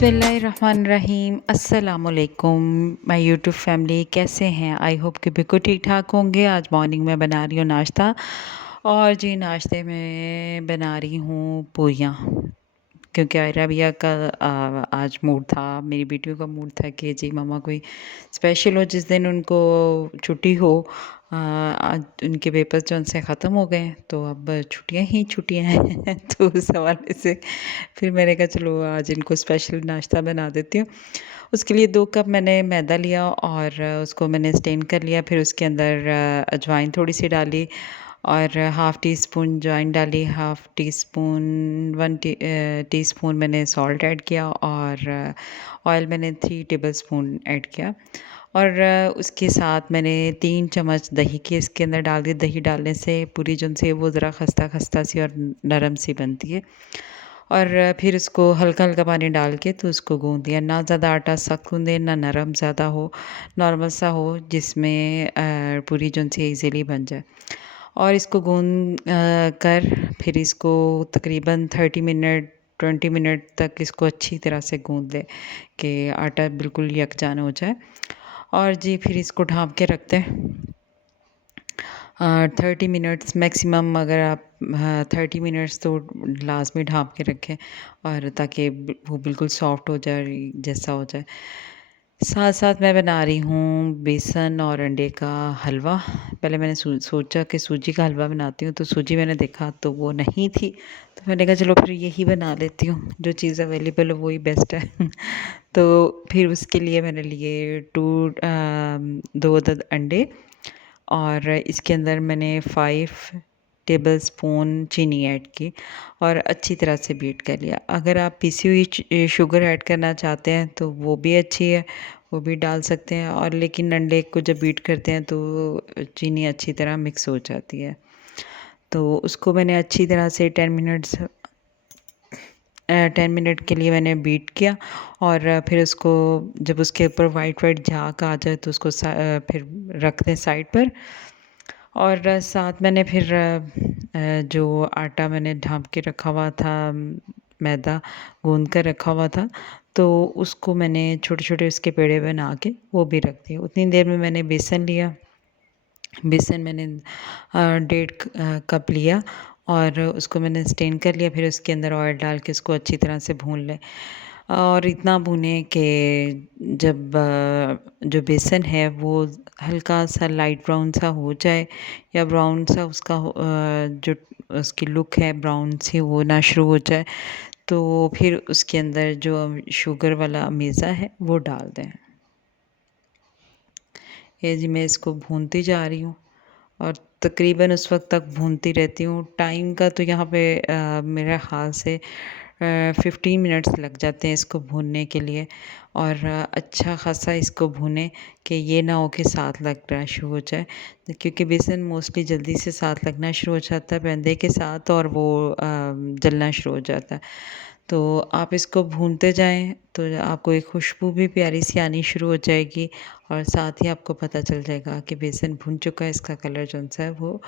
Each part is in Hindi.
बिस्मिल्लाहिर्रहमानिर्रहीम अस्सलामुअलैकुम माय यूट्यूब फैमिली कैसे हैं। आई होप कि बिल्कुल ठीक ठाक होंगे। आज मॉर्निंग में बना रही हूँ नाश्ता और जी नाश्ते में बना रही हूँ पूरियाँ क्योंकि आयरा भैया का आज मूड था, मेरी बेटियों का मूड था कि जी मम्मा कोई स्पेशल हो जिस दिन उनको छुट्टी हो। आज उनके पेपर्स जो उनसे ख़त्म हो गए हैं तो अब छुट्टियां ही छुट्टियां हैं तो उस हवाले से फिर मैंने कहा चलो आज इनको स्पेशल नाश्ता बना देती हूँ। उसके लिए 2 कप मैंने मैदा लिया और उसको मैंने स्टेन कर लिया। फिर उसके अंदर अजवाइन थोड़ी सी डाली और हाफ़ टी स्पून अजवाइन डाली, half tea spoon 1 tea spoon मैंने सॉल्ट ऐड किया और ऑयल मैंने 3 टेबलस्पून ऐड किया और उसके साथ मैंने 3 चम्मच दही के इसके अंदर डाल दी। दही डालने से पूरी जो सी वो ज़रा खस्ता-खस्ता सी और नरम सी बनती है। और फिर उसको हल्का-हल्का पानी डाल के तो उसको गूँध दिया। ना ज़्यादा आटा सख्त गूँधे, ना नरम ज़्यादा हो, नॉर्मल सा हो जिसमें पूरी जो सी ईज़िली बन जाए। और इसको कर फिर इसको तकरीबन 30 मिनट 20 मिनट तक इसको अच्छी तरह से गूँध लें कि आटा बिल्कुल यकजान हो जाए। और जी फिर इसको ढाँप के रखते हैं 30 मिनट्स मैक्सिमम। अगर आप 30 मिनट्स तो लाज़मी ढाँप के रखें और ताकि वो बिल्कुल सॉफ्ट हो जाए जैसा हो जाए। साथ-साथ मैं बना रही हूँ बेसन और अंडे का हलवा। पहले मैंने सोचा कि सूजी का हलवा बनाती हूँ, तो सूजी मैंने देखा तो वो नहीं थी, तो मैंने कहा चलो फिर यही बना लेती हूँ, जो चीज़ अवेलेबल हो वही बेस्ट है। तो फिर उसके लिए मैंने लिए 2 अदद अंडे और इसके अंदर मैंने 5 टेबलस्पून चीनी ऐड की और अच्छी तरह से बीट कर लिया। अगर आप पिसी हुई शुगर ऐड करना चाहते हैं तो वो भी अच्छी है, वो भी डाल सकते हैं। और लेकिन अंडे को जब बीट करते हैं तो चीनी अच्छी तरह मिक्स हो जाती है। तो उसको मैंने अच्छी तरह से 10 मिनट के लिए मैंने बीट किया और फिर उसको जब उसके ऊपर वाइट वाइट झाग आ जाए तो उसको फिर रख दें साइड पर। और साथ मैंने फिर जो आटा मैंने ढाँप के रखा हुआ था, मैदा गूँध कर रखा हुआ था, तो उसको मैंने छोटे-छोटे उसके पेड़े बना के वो भी रख दिए। उतनी देर में मैंने बेसन लिया। बेसन मैंने 1.5 कप लिया और उसको मैंने स्टेन कर लिया। फिर उसके अंदर ऑयल डाल के उसको अच्छी तरह से भून लें और इतना भूनें कि जब जो बेसन है वो हल्का सा लाइट ब्राउन सा हो जाए या ब्राउन सा उसका जो उसकी लुक है ब्राउन सी होना शुरू हो जाए, तो फिर उसके अंदर जो शुगर वाला मेज़ा है वो डाल दें। ये जी मैं इसको भूनती जा रही हूँ और तकरीबन उस वक़्त तक भूनती रहती हूँ। टाइम का तो यहाँ पे मेरे ख़्याल से 15 मिनट्स लग जाते हैं इसको भूनने के लिए और अच्छा ख़ासा इसको भूनें कि ये ना हो कि साथ लगना शुरू हो जाए, क्योंकि बेसन मोस्टली जल्दी से साथ लगना शुरू हो जाता है मैदे के साथ और वो जलना शुरू हो जाता है। तो आप इसको भूनते जाएँ तो आपको एक खुशबू भी प्यारी सी आनी शुरू हो जाएगी और साथ ही आपको पता चल जाएगा कि बेसन भुन चुका है। इसका कलर जौन-सा है वो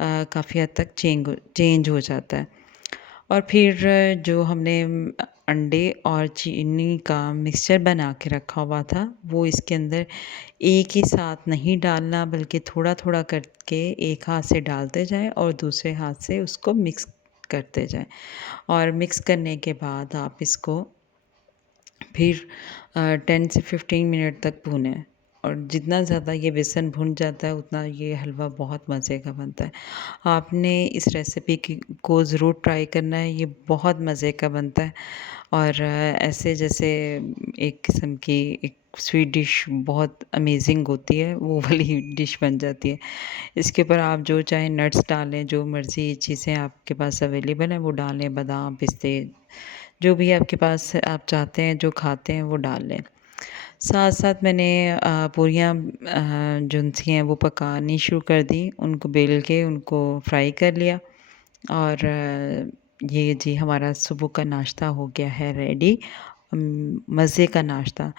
काफ़ी हद तक चेंज हो जाता है। और फिर जो हमने अंडे और चीनी का मिक्सचर बना के रखा हुआ था, वो इसके अंदर एक ही साथ नहीं डालना बल्कि थोड़ा-थोड़ा करके एक हाथ से डालते जाएँ और दूसरे हाथ से उसको मिक्स करते जाएँ। और मिक्स करने के बाद आप इसको फिर 10 से 15 मिनट तक भूनें और जितना ज़्यादा ये बेसन भुन जाता है उतना ये हलवा बहुत मज़े का बनता है। आपने इस रेसिपी को ज़रूर ट्राई करना है, ये बहुत मज़े का बनता है और ऐसे जैसे एक किस्म की एक स्वीट डिश बहुत अमेजिंग होती है वो वाली डिश बन जाती है। इसके ऊपर आप जो चाहें नट्स डालें, जो मर्ज़ी चीज़ें आपके पास अवेलेबल हैं वो डालें, बादाम, पिस्ते, जो भी आपके पास आप चाहते हैं, जो खाते हैं वो डाल लें। साथ-साथ मैंने पूरियाँ जो-सी हैं वो पकानी शुरू कर दी। उनको बेल के उनको फ्राई कर लिया और ये जी हमारा सुबह का नाश्ता हो गया है रेडी। मज़े का नाश्ता।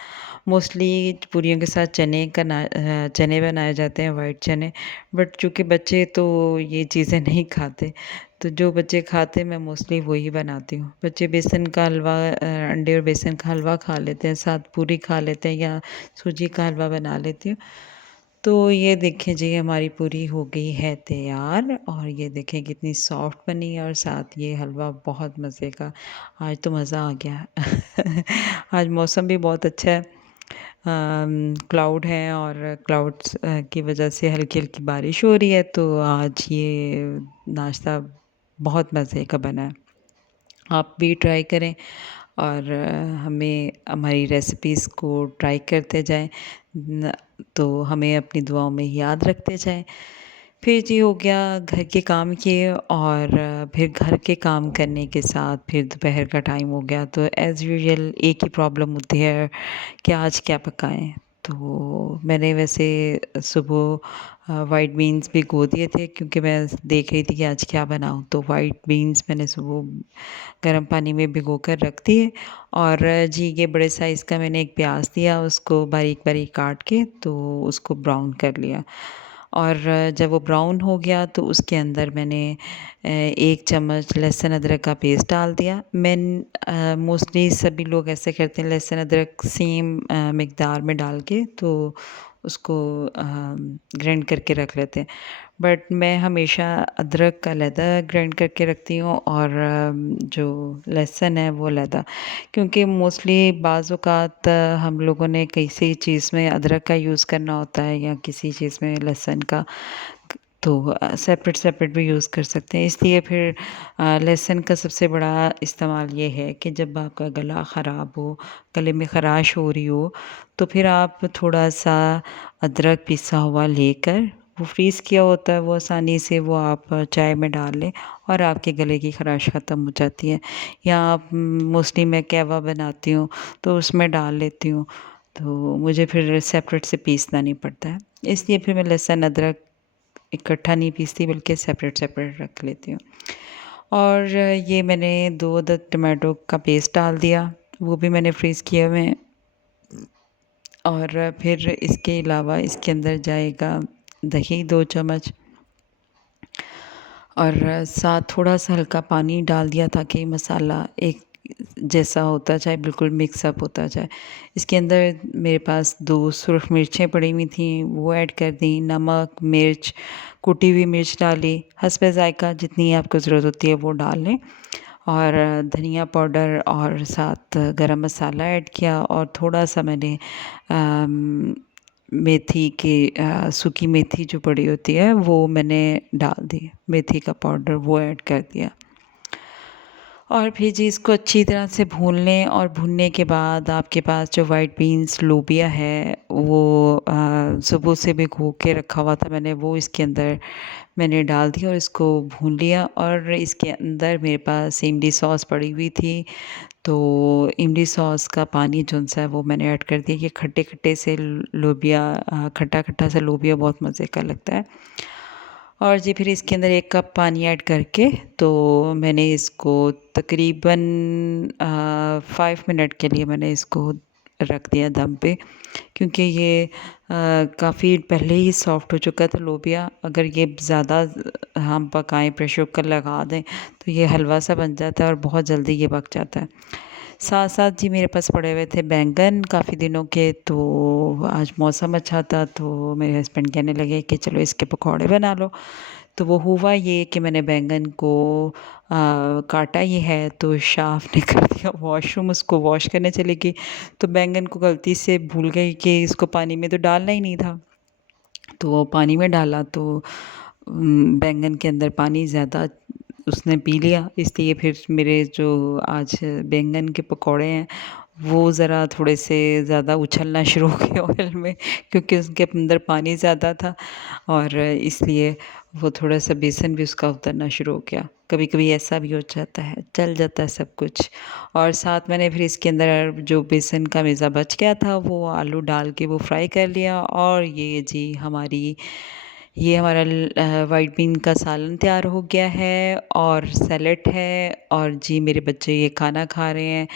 मोस्टली पूरियों के साथ चने बनाए जाते हैं, वाइट चने, बट चूँकि बच्चे तो ये चीज़ें नहीं खाते, तो जो बच्चे खाते हैं मैं मोस्टली वही बनाती हूँ। बच्चे बेसन का हलवा अंडे और बेसन का हलवा खा लेते हैं, साथ पूरी खा लेते हैं या सूजी का हलवा बना लेती हूँ। तो ये देखें जी हमारी पूरी हो गई है तैयार और ये देखें कितनी सॉफ्ट बनी है और साथ ये हलवा बहुत मज़े का। आज तो मज़ा आ गया। आज मौसम भी बहुत अच्छा है। क्लाउड है और क्लाउड्स की वजह से हल्की-हल्की बारिश हो रही है, तो आज ये नाश्ता बहुत मज़े का बना है। आप भी ट्राई करें और हमें हमारी रेसिपीज़ को ट्राई करते जाएँ न तो हमें अपनी दुआओं में याद रखते जाएँ। फिर जी हो गया घर के काम किए और फिर घर के काम करने के साथ फिर दोपहर का टाइम हो गया तो एज़ यूजुअल एक ही प्रॉब्लम होती है कि आज क्या पकाएँ? तो मैंने वैसे सुबह व्हाइट बीन्स भिगो दिए थे क्योंकि मैं देख रही थी कि आज क्या बनाऊँ, तो व्हाइट बीन्स मैंने सुबह गर्म पानी में भिगोकर रख दिए और जी ये बड़े साइज़ का मैंने एक प्याज लिया, उसको बारीक-बारीक काट के तो उसको ब्राउन कर लिया और जब वो ब्राउन हो गया तो उसके अंदर मैंने 1 चम्मच लहसुन अदरक का पेस्ट डाल दिया। मोस्टली सभी लोग ऐसे करते हैं लहसुन अदरक सेम मिक़दार में डाल के तो उसको ग्राइंड करके रख लेते हैं। बट मैं हमेशा अदरक का अलहदा ग्राइंड करके रखती हूँ और जो लहसुन है वो अलहदा क्योंकि मोस्टली बाज़ औक़ात हम लोगों ने किसी चीज़ में अदरक का यूज़ करना होता है या किसी चीज़ में लहसुन का तो सेपरेट भी यूज़ कर सकते हैं इसलिए फिर लहसुन का सबसे बड़ा इस्तेमाल ये है कि जब आपका गला ख़राब हो, गले में ख़राश हो रही हो, तो फिर आप थोड़ा-सा अदरक पिसा हुआ लेकर वो फ्रीज़ किया होता है, वो आसानी से वो आप चाय में डाल लें और आपके गले की ख़राश ख़त्म हो जाती है। या आप मोस्टली मैं कहवा बनाती हूँ, तो उसमें डाल लेती हूँ, तो मुझे फिर सेपरेट से पीसना नहीं पड़ता है। इसलिए फिर मैं लहसुन अदरक इकट्ठा नहीं पीसती बल्कि सेपरेट रख लेती हूँ। और ये मैंने 2 अदद टमाटो का पेस्ट डाल दिया, वो भी मैंने फ्रीज़ किए हुए हैं। और फिर इसके अलावा इसके अंदर जाएगा दही 2 चम्मच और साथ थोड़ा-सा हल्का पानी डाल दिया ताकि मसाला एक जैसा होता जाए, बिल्कुल मिक्स अप होता जाए। इसके अंदर मेरे पास 2 सुर्ख़ मिर्चें पड़ी हुई थीं, वो ऐड कर दी, नमक, मिर्च, कुटी हुई मिर्च डाली, हस्बे ज़ायक़ा जितनी आपको ज़रूरत होती है वो डाल लें और धनिया पाउडर और साथ गरम मसाला ऐड किया और थोड़ा-सा मैंने मेथी की सूखी मेथी जो पड़ी होती है वो मैंने डाल दी, मेथी का पाउडर वो ऐड कर दिया। और फिर जी इसको अच्छी तरह से भून लें और भूनने के बाद आपके पास जो व्हाइट बीन्स लोबिया है वो सुबह से भिगो के रखा हुआ था मैंने वो इसके अंदर मैंने डाल दिया और इसको भून लिया और इसके अंदर मेरे पास इमली सॉस पड़ी हुई थी, तो इमली सॉस का पानी जौन-सा है वो मैंने ऐड कर दिया। ये खट्टे-खट्टे से लोबिया खट्टा-खट्टा सा लोबिया बहुत मज़े का लगता है। और जी फिर इसके अंदर 1 कप पानी ऐड करके तो मैंने इसको तकरीबन 5 मिनट के लिए मैंने इसको रख दिया दम पे क्योंकि ये काफ़ी पहले ही सॉफ्ट हो चुका था लोबिया। अगर ये ज़्यादा हम पकाएँ प्रेशर कुकर लगा दें तो ये हलवा सा बन जाता है और बहुत जल्दी ये पक जाता है। साथ-साथ जी मेरे पास पड़े हुए थे बैंगन काफ़ी दिनों के, तो आज मौसम अच्छा था तो मेरे हस्बैंड कहने लगे कि चलो इसके पकौड़े बना लो। तो वो हुआ ये कि मैंने बैंगन को काटा ही है तो शाफ़ ने कर दिया वॉशरूम, उसको वॉश करने चली गई, तो बैंगन को गलती से भूल गई कि इसको पानी में तो डालना ही नहीं था। तो वो पानी में डाला तो बैंगन के अंदर पानी ज़्यादा उसने पी लिया, इसलिए फिर मेरे जो आज बैंगन के पकौड़े हैं, वो ज़रा थोड़े से ज़्यादा उछलना शुरू हो गए ऑयल में क्योंकि उसके अंदर पानी ज़्यादा था और इसलिए वो थोड़ा-सा बेसन भी उसका उतरना शुरू हो गया। कभी-कभी ऐसा भी हो जाता है, चल जाता है सब कुछ। और साथ मैंने फिर इसके अंदर जो बेसन का मेज़ा बच गया था, वो आलू डाल के वो फ्राई कर लिया और ये हमारा व्हाइट बीन का सालन तैयार हो गया है और सैलेड है और जी मेरे बच्चे ये खाना खा रहे हैं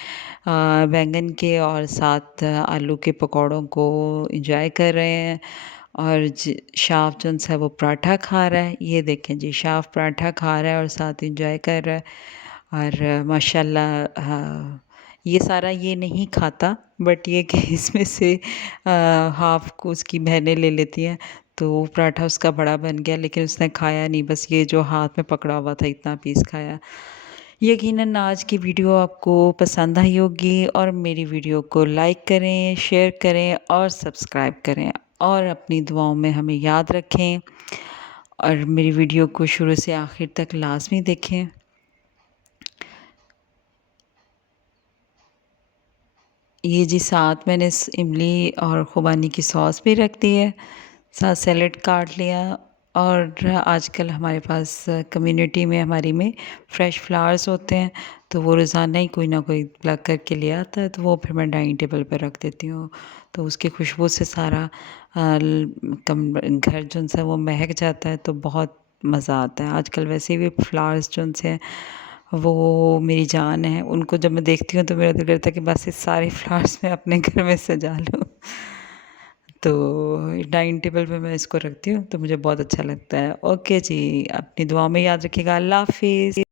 बैंगन के और साथ आलू के पकौड़ों को एंजॉय कर रहे हैं और शाफ जो है वो पराठा खा रहा है। ये देखें जी, शाफ पराठा खा रहा है और साथ इंजॉय कर रहा है। और माशाल्लाह ये सारा ये नहीं खाता, बट ये कि इसमें से हाफ़ को उसकी बहनें ले लेती हैं, तो वो पराठा उसका बड़ा बन गया, लेकिन उसने खाया नहीं, बस ये जो हाथ में पकड़ा हुआ था इतना पीस खाया। यकीनन आज की वीडियो आपको पसंद आई होगी, और मेरी वीडियो को लाइक करें, शेयर करें और सब्सक्राइब करें, और अपनी दुआओं में हमें याद रखें, और मेरी वीडियो को शुरू से आखिर तक लाज़मी देखें। ये जी, साथ मैंने इमली और खुबानी की सॉस भी रख दी है, साथ सैलेड काट लिया। और आजकल हमारे पास कम्युनिटी में हमारी में फ्रेश फ्लावर्स होते हैं, तो वो रोज़ाना ही कोई ना कोई प्लग करके ले आता है, तो वो फिर मैं डाइनिंग टेबल पर रख देती हूँ। तो उसकी खुशबू से सारा घर जो है वो महक जाता है, तो बहुत मज़ा आता है। आजकल वैसे भी फ्लावर्स जो हैं वो मेरी जान है, उनको जब मैं देखती हूँ तो मेरा दिल करता है कि बस ये सारे फ्लावर्स मैं अपने घर में सजा लूँ। तो डाइनिंग टेबल पे मैं इसको रखती हूँ, तो मुझे बहुत अच्छा लगता है। ओके जी, अपनी दुआ में याद रखिएगा। अल्लाह हाफ़िज़।